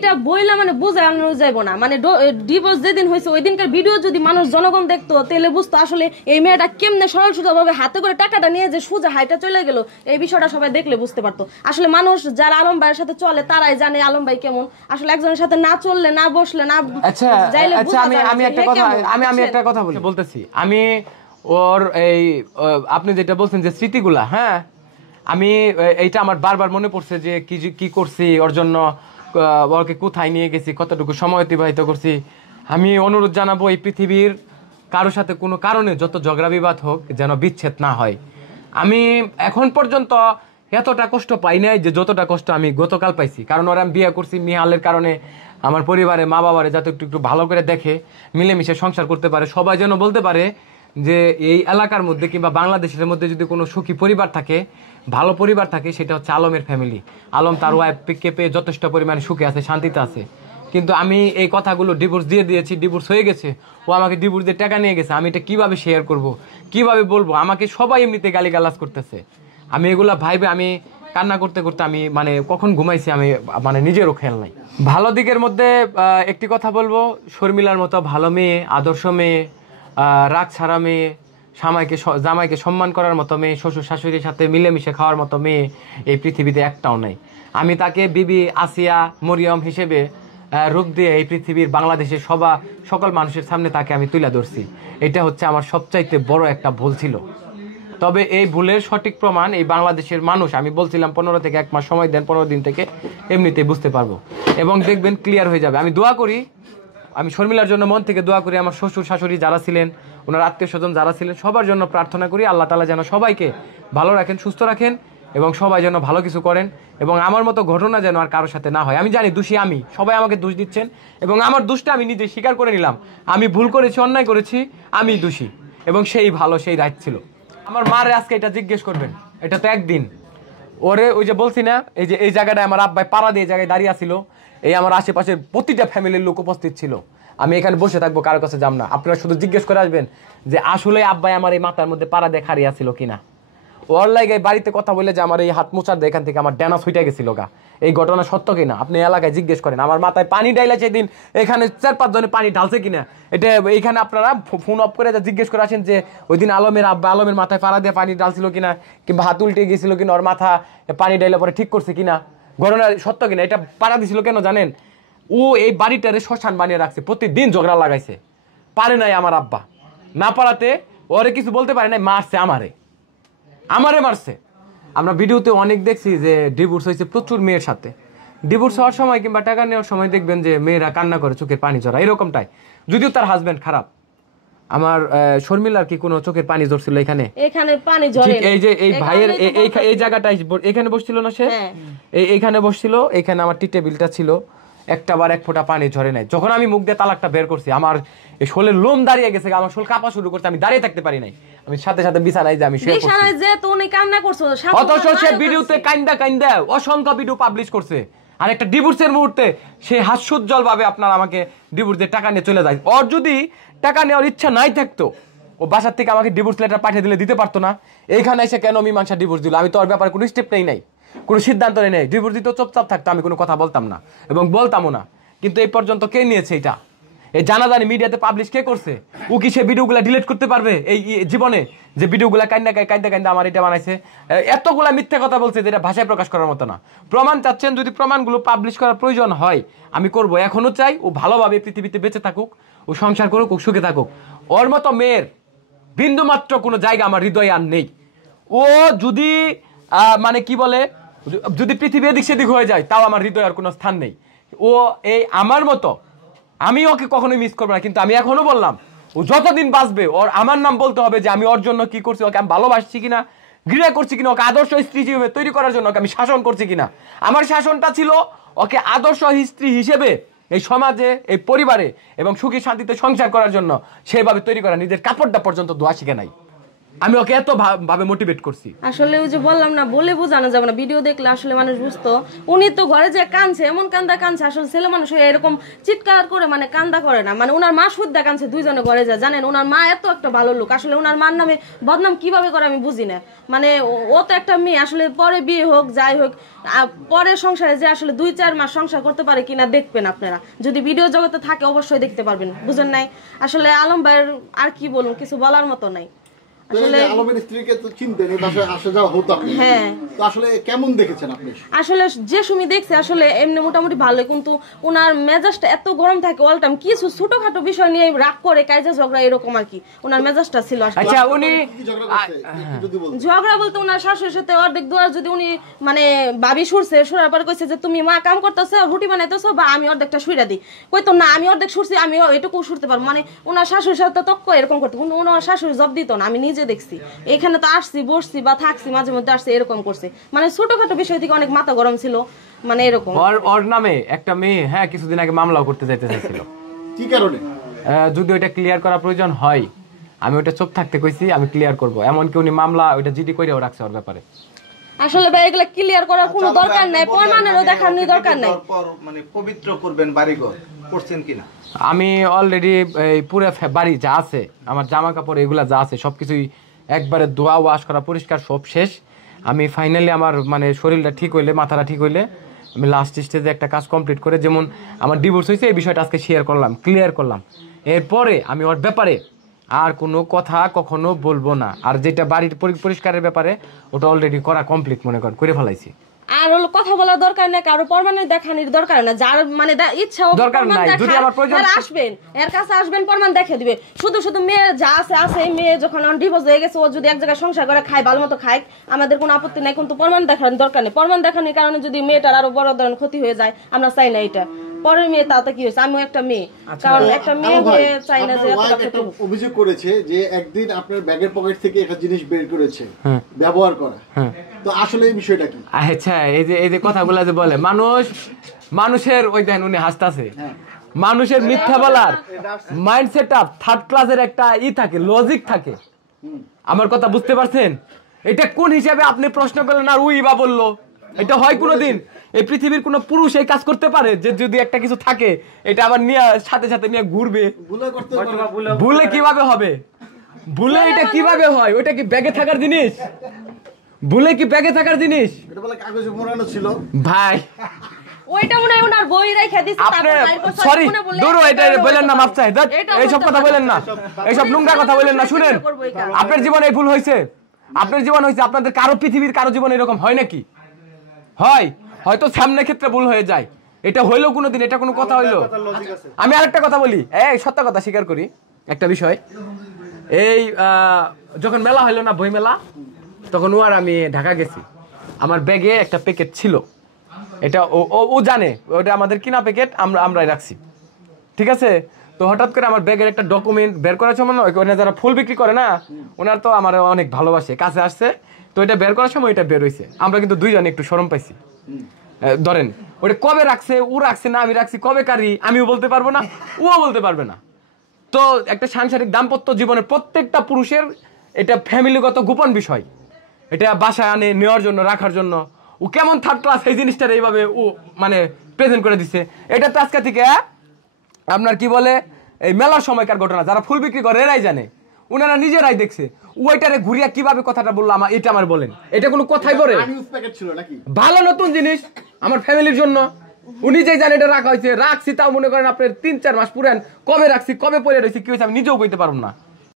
এইটা বইলা মানে বোঝানো যাইবো না, মানে ডিভোর্স যেদিন হয়েছে ওই দিনকার ভিডিও যদি মানুষ জনগণ দেখতো তাহলে বুঝতো আসলে এই মেয়েটা কেমনে সরল সোজা ভাবে হাতে করে টাকাটা নিয়ে যে সোজা হাইটা চলে গেল, এই বিষয়টা সবাই দেখলে বুঝতে পারতো। আসলে মানুষ যারা আলম ভাইয়ের সাথে চলে তারাই জানে আলম ভাই কেমন, আসলে একজনের সাথে না চললে না বসলে না যাইলে আমি একটা কথা বলতেছি। আমি ওর এই আপনি যেটা বলছেন যে স্মৃতিগুলা, হ্যাঁ আমি এইটা আমার বারবার মনে পড়ছে যে কি করছি ওর জন্য, ওকে কোথায় নিয়ে গেছি, কতটুকু সময় অতিবাহিত করছি। আমি অনুরোধ জানাবো এই পৃথিবীর কারোর সাথে কোনো কারণে যত ঝগড়া বিবাদ হোক যেন বিচ্ছেদ না হয়। আমি এখন পর্যন্ত এতটা কষ্ট পাই নাই যে যতটা কষ্ট আমি গতকাল পাইছি, কারণ ওরা আমি বিয়ে করছি মিহালের কারণে। আমার পরিবারে মা বাবারে যাতে একটু ভালো করে দেখে, মিলেমিশে সংসার করতে পারে, সবাই যেন বলতে পারে যে এই এলাকার মধ্যে কিংবা বাংলাদেশের মধ্যে যদি কোনো সুখী পরিবার থাকে, ভালো পরিবার থাকে, সেটা হচ্ছে আলমের ফ্যামিলি। আলম তার ওয়াইফকে পেয়ে যথেষ্ট পরিমাণে সুখে আছে, শান্তিতে আছে। কিন্তু আমি এই কথাগুলো ডিভোর্স দিয়ে দিয়েছি, ডিভোর্স হয়ে গেছে, ও আমাকে ডিভোর্স দিয়ে টাকা নিয়ে গেছে, আমি এটা কিভাবে শেয়ার করব, কিভাবে বলবো? আমাকে সবাই এমনিতে গালিগালাজ করতেছে। আমি এগুলা ভাইবে আমি কান্না করতে করতে আমি মানে কখন ঘুমাইছি আমি মানে নিজেরও খেয়াল নাই। ভালো দিকের মধ্যে একটি কথা বলবো, শর্মিলার মতো ভালো মেয়ে, আদর্শ মেয়ে, রাগ ছাড়া মেয়ে, জামাইকে সম্মান করার মতো মেয়ে, শ্বশুর শাশুড়ির সাথে মিলেমিশে খাওয়ার মতো মেয়ে এই পৃথিবীতে একটাও নাই। আমি তাকে বিবি আসিয়া মরিয়ম হিসেবে রূপ দিয়ে এই পৃথিবীর বাংলাদেশের সকল মানুষের সামনে তাকে আমি তুলে ধরছি। এটা হচ্ছে আমার সবচাইতে বড় একটা ভুল ছিল। তবে এই ভুলের সঠিক প্রমাণ এই বাংলাদেশের মানুষ, আমি বলছিলাম 15 থেকে 1 মাস সময় দেন, 15 দিন থেকে এমনিতেই বুঝতে পারবো এবং দেখবেন ক্লিয়ার হয়ে যাবে। আমি দোয়া করি, আমি শর্মিলার জন্য মন থেকে দোয়া করি, আমার শ্বশুর শাশুড়ি যারা ছিলেন, ওনার আত্মীয় স্বজন যারা ছিলেন, সবার জন্য প্রার্থনা করি আল্লাহ তাআলা যেন সবাইকে ভালো রাখেন, সুস্থ রাখেন এবং সবাই যেন ভালো কিছু করেন এবং আমার মতো ঘটনা যেন আর কারোর সাথে না হয়। আমি জানি দোষী আমি, সবাই আমাকে দোষ দিচ্ছেন এবং আমার দোষটা আমি নিজে স্বীকার করে নিলাম। আমি ভুল করেছি, অন্যায় করেছি, আমি দোষী এবং সেই ভালো, সেই রাইট ছিল। আমার মারে আজকে এটা জিজ্ঞেস করবেন, এটা তো একদিন ওরে ওই যে বলছি না, এই যে এই জায়গাটায় আমার আব্বাই পাড়া দিয়ে জায়গায় দাঁড়িয়ে ছিল, এই আমার আশেপাশের প্রতিটা ফ্যামিলির লোক উপস্থিত ছিল। আমি এখানে বসে থাকবো, কারোর কাছে যাব না। আপনারা শুধু জিজ্ঞেস করে আসবেন যে আসলে আব্বাই আমার এই মাথার মধ্যে পাড়া দিয়ে খাড়িয়া ছিল কিনা। ওর লাগে বাড়িতে কথা বলে যে আমার এই হাত মোচার দিয়ে এখান থেকে আমার ড্যানা ছুটে গেছিল গা, এই ঘটনা সত্য কিনা আপনি এলাকায় জিজ্ঞেস করেন। আমার মাথায় পানি ডাইলা সেদিন এখানে 4-5 জনে পানি ঢালছে কিনা, এটা এইখানে আপনারা ফোন অফ করে জিজ্ঞেস করে আসেন যে ওই দিন আলমের আব্বা আলমের মাথায় পাড়া দিয়ে পানি ঢালছিল কিনা, কিংবা হাত উল্টে গিয়েছিল কিনা, ওর মাথা পানি ডাইলা পরে ঠিক করছে কিনা, ঘটনা সত্য কিনা। এটা পাড়া দিছিল কেন জানেন? ও এই বাড়িটারে শ্মশান বানিয়ে রাখছে, প্রতিদিন ঝগড়া লাগাইছে, পারে নাই আমার আব্বা, না পারাতে ওরে কিছু বলতে পারে নাই, মারছে আমারে মারছে। আমরা ভিডিওতে অনেক দেখছি যে ডিভোর্স হয়েছে প্রচুর মেয়ের সাথে। ডিভোর্স হওয়ার সময় কিংবা টাকা নেওয়ার সময় দেখবেন যে মেয়েরা কান্না করে, চোখের পানি ঝরা, এরকমটাই। যদিও তার হাজবেন্ড খারাপ। আমার শর্মিলার কি কোনো চোখের পানি ঝরছিল এখানে? এখানে পানি ঝরে, এই যে এই ভাইয়ের এই জায়গাটায় এখানে বসছিল না সে, এইখানে বসছিল, এখানে আমার টি টেবিলটা ছিল, একটাবার 1 ফোঁটা পানি ঝরে নাই। যখন আমি মুখ দিয়ে তালাকটা বের করছি, আমার এই শোলের লোম দাঁড়িয়ে গেছে, আমার শোল কাঁপা শুরু করছে, আমি দাঁড়িয়ে থাকতে পারি নাই, আমি সাথে সাথে বিছানায় যে আমি শুয়ে পড়ছি। বিছানায় যে তো উনি কান্না করছে, অথচ সে ভিডিওতে কান্দা অসংখ্য ভিডিও পাবলিশ করছে, আর একটা ডিভোর্সের মুহূর্তে সে হাস্যোজ্জ্বল ভাবে আপনার আমাকে ডিভোর্স দিয়ে টাকা নিয়ে চলে যায়। ওর যদি টাকা নেওয়ার ইচ্ছা নাই থাকতো, ও বাসার থেকে আমাকে ডিভোর্স লেটার পাঠিয়ে দিলে দিতে পারতো না? এইখানে এসে কেন মীমাংসা ডিভোর্স দিল? আমি তো ওর ব্যাপারে কোনো স্টেপ নেই, কোনো সিদ্ধান্ত নেই। ডিভোর্স দিতে চুপচাপ থাকতো, আমি কোনো কথা বলতাম না এবং বলতামও না। কিন্তু এই পর্যন্ত কে নিয়েছে এটা? এই জানাজানি মিডিয়াতে পাবলিশ কে করছে? ও কি সে ভিডিওগুলা ডিলিট করতে পারবে এই জীবনে? যে ভিডিওগুলা কান্দা আমার এটা বানাইছে, এতগুলা মিথ্যা কথা বলছে যেটা ভাষায় প্রকাশ করার মতো না। প্রমাণ চাচ্ছেন, যদি প্রমাণগুলো পাবলিশ করার প্রয়োজন হয় আমি করব। এখনো চাই ও ভালোভাবে পৃথিবীতে বেঁচে থাকুক, ও সংসার করুক, ও সুখে থাকুক। ওর মতো মেয়ের বিন্দুমাত্র কোনো জায়গা আমার হৃদয়ে আর নেই। ও যদি মানে কি বলে, যদি পৃথিবী এদিক সেদিক হয়ে যায় তাও আমার হৃদয়ে আর কোনো স্থান নেই। ও এই আমার মতো, আমি ওকে কখনোই মিস করবো না। কিন্তু আমি এখনো বললাম, ও যতদিন বাঁচবে ওর আমার নাম বলতে হবে যে আমি ওর জন্য কি করছি, ওকে আমি ভালোবাসছি কিনা, ঘৃণা করছি কিনা, ওকে আদর্শ স্ত্রী হিসেবে তৈরি করার জন্য ওকে আমি শাসন করছি কিনা। আমার শাসনটা ছিল ওকে আদর্শ স্ত্রী হিসেবে এই সমাজে, এই পরিবারে এবং সুখী শান্তিতে সংসার করার জন্য সেভাবে তৈরি করা, নিজের কাপড়টা পর্যন্ত ধোয়া শিখে নাই। আমি ওকে এত ভাবে মোটিভেট করছি। আসলে ওই যে বললাম না, বলে বোঝানো যাবে না, ভিডিও দেখলে আসলে মানুষ বুঝতো। উনি তো ঘরে যে কাঁদছে, এমন কান্দা কাঁদছে, আসলে ছেলে মানুষ হয়ে এরকম চিৎকার করে মানে কান্দা করে না। মানে ওনার মা সুদ্ধা কাঁদছে, দুইজনে ঘরে যায়। জানেন ওনার মা এত একটা ভালো লোক, আসলে ওনার মার নামে বদনাম কিভাবে করে আমি বুঝি না। মানে ও তো একটা মেয়ে, আসলে পরে বিয়ে হোক যাই হোক, পরের সংসারে যে আসলে 2-4 মাস সংসার করতে পারে কিনা দেখবেন আপনারা, যদি ভিডিও জগতে থাকে অবশ্যই দেখতে পারবেন, বুঝেন নাই? আসলে আলম ভাইয়ের আর কি বলুন, কিছু বলার মতো নাই। আসলে আলমের স্ত্রীকে তো চিনতেন, এই বাসায় আসা যাওয়া হতো আপনি। হ্যাঁ, তো আসলে কেমন দেখেছেন আপনি? আসলে যে সুমি দেখছে আসলে এমনি মোটামুটি ভালো, কিন্তু ওনার মেজাজটা এত গরম থাকে অল টাইম, কিছু ছোটখাটো বিষয় নিয়ে রাগ করে কাজে ঝগড়া এরকম আর কি ওনার মেজাজটা ছিল। আচ্ছা উনি ঝগড়া বলতে ওনার শাশুড়ির সাথে অর্ধেক দুয়ার যদি উনি মানে ভাবি শুরছে, শোনার পর কইছে যে তুমি মা কাম করতেছো, রুটি বানাইতেছো, বা আমি অর্ধেকটা শুইরা দিই। কইতো না আমি অর্ধেক শুরছি, আমি এটুকু শুরতে পারবো। মানে ওনার শাশুড়ির সাথে তক্ক এরকম করতো, কিন্তু ওনার শাশুড়ি জব দিত না, আমি নিজে দেখছি। এখানে তো আসছি, বসছি বা থাকছি, মাঝে মধ্যে আসছি, এরকম করছে। মানে ছোটখাটো বিষয় থেকে অনেক মাথা গরম ছিল, মানে এরকম। ওর নামে একটা মেয়ে হ্যাঁ কিছুদিন আগে মামলাও করতে যাইতে চাইছিল। কি কারণে? যদি ওইটা ক্লিয়ার করা প্রয়োজন হয়, আমি ওইটা চুপ থাকতে কইছি, আমি ক্লিয়ার করব। এমনকি উনি মামলা ওইটা জিডি কইরাও রাখছে ওর ব্যাপারে। আসলে ভাই এগুলা ক্লিয়ার করার কোনো দরকার নাই, প্রমাণেরও দেখার দরকার নাই। মানে পবিত্র করবেন বাড়িঘর, করছেন কিনা? আমি অলরেডি এই পুরো বাড়ি যা আছে, আমার জামা কাপড় এগুলা যা আছে সবকিছুই একবারে ধোয়া ওয়াশ করা পরিষ্কার সব শেষ। আমি ফাইনালি আমার মানে শরীরটা ঠিক হইলে, মাথাটা ঠিক হইলে আমি লাস্ট স্টেজে একটা কাজ কমপ্লিট করে, যেমন আমার ডিভোর্স হয়েছে এই বিষয়টা আজকে শেয়ার করলাম, ক্লিয়ার করলাম। এরপরে আমি ওর ব্যাপারে আর কোনো কথা কখনো বলবো না। আর যেটা বাড়ির পরিষ্কারের ব্যাপারে ওটা অলরেডি করা কমপ্লিট মনে করেন, করে ফেলাইছি। আর হলো কথা বলার দরকার নাই, কারো প্রমাণের দেখানোর দরকার না। যার মানে ইচ্ছা দরকার নাই, যদি আমার প্রয়োজন আসবেন, এর কাছে আসবেন, প্রমাণ দেখে দিবে। শুধু শুধু মেয়ে যা আছে আছে, মেয়ে যখন ডিভোর্স হয়ে গেছে, ও যদি এক জায়গায় সংসার করে খায়, ভালো মতো খায়, আমাদের কোনো আপত্তি নাই, কিন্তু প্রমাণ দেখানোর দরকার নেই। প্রমাণ দেখানোর কারণে যদি মেয়েটার আরো বড় ধরনের ক্ষতি হয়ে যায়, আমরা চাই না এটা। পরের মেয়ে তাতে কি হয়েছে, আমিও একটা মেয়ে, কারণ একটা মেয়ে হয়ে চাই না যে একটা অভিযোগ করেছে যে একদিন আপনার ব্যাগের পকেট থেকে একটা জিনিস বের করেছে ব্যবহার করা। তো আসলে এই বিষয়টা কি? আচ্ছা এই যে কথাগুলা যে বলে মানুষের ওই দেখেন উনি হাসতাছে, মানুষের মিথ্যা বলার মাইন্ডসেট আপ থার্ড ক্লাসের একটা থাকে, লজিক থাকে। আমার কথা বুঝতে পারছেন? এটা কোন হিসাবে আপনি প্রশ্ন করলেন আর উই বা বললো? এটা হয় কোনোদিন? এই পৃথিবীর কোন পুরুষ এই কাজ করতে পারে যে যদি একটা কিছু থাকে এটা আবার নিয়ে সাথে সাথে নিয়ে ঘুরবে? ভুলে কিভাবে হবে? ভুলে এটা কিভাবে হয়? ওইটা কি ব্যাগে থাকার জিনিস? ভুলে কি ব্যাগে থাকার জিনিস? এটা বলে কাগজে মোড়ানো ছিল ভাই। ওইটা মনে হয় ওনার বই রাইখা দিছে, আপনি সরি দূরও এটা বলেন না, মাফ চাই। এইসব কথা বলেন না, এইসব নোংরা কথা বলেন না। শুনেন, আপনার জীবনে এই ভুল হয়েছে, আপনার জীবন হয়েছে, আপনাদের কারো পৃথিবীর কারো জীবন এরকম হয় নাকি? হয়, হয়তো সামনে ক্ষেত্রে ভুল হয়ে যায়। এটা হইলো কোনোদিন? এটা কোনো কথা হইলো? আমি আরেকটা কথা বলি, এই সত্য কথা স্বীকার করি একটা বিষয়। এই যখন মেলা হইলো না, বই মেলা, তখন ও আর আমি ঢাকা গেছি। আমার ব্যাগে একটা প্যাকেট ছিল, এটা ও জানে ওটা আমাদের কিনা প্যাকেট, আমরাই রাখছি, ঠিক আছে? তো হঠাৎ করে আমার ব্যাগের একটা ডকুমেন্ট বের করার সময় ওখানে যারা ফুল বিক্রি করে না, ওনার তো আমার অনেক ভালোবাসে, কাছে আসছে, তো এটা বের করার সময় এটা বের হয়েছে। আমরা কিন্তু দুইজনে একটু শরম পাইছি। ধরেন ওটা কবে রাখছে, ও রাখছে না আমি রাখছি, কবে কারি আমিও বলতে পারবো না, ও বলতে পারবে না। তো একটা সাংসারিক দাম্পত্য জীবনের প্রত্যেকটা পুরুষের এটা ফ্যামিলিগত গোপন বিষয়। এটা বাসায় আনে নেওয়ার জন্য, রাখার জন্য। ও কেমন থার্ড ক্লাস এই জিনিসটার এইভাবে ও মানে প্রেজেন্ট করে দিচ্ছে। এটা তো আজকে থেকে আপনার কি বলে এই মেলার সময়কার ঘটনা, যারা ফুল বিক্রি করে এরাই জানে, ওনারা নিজেরাই দেখছে। ওইটারে ঘুরিয়া কিভাবে কথাটা বললো এটা আমার বলেন, এটা কোনো কথাই বলে? ভালো নতুন জিনিস আমার ফ্যামিলির জন্য, উনি যেই জানে এটা রাখা হয়েছে, রাখছি তাও মনে করেন আপনার 3-4 মাস পুরান, কবে রাখছি কবে পরে রয়েছে কি হয়েছে আমি নিজেও কইতে পারবো না।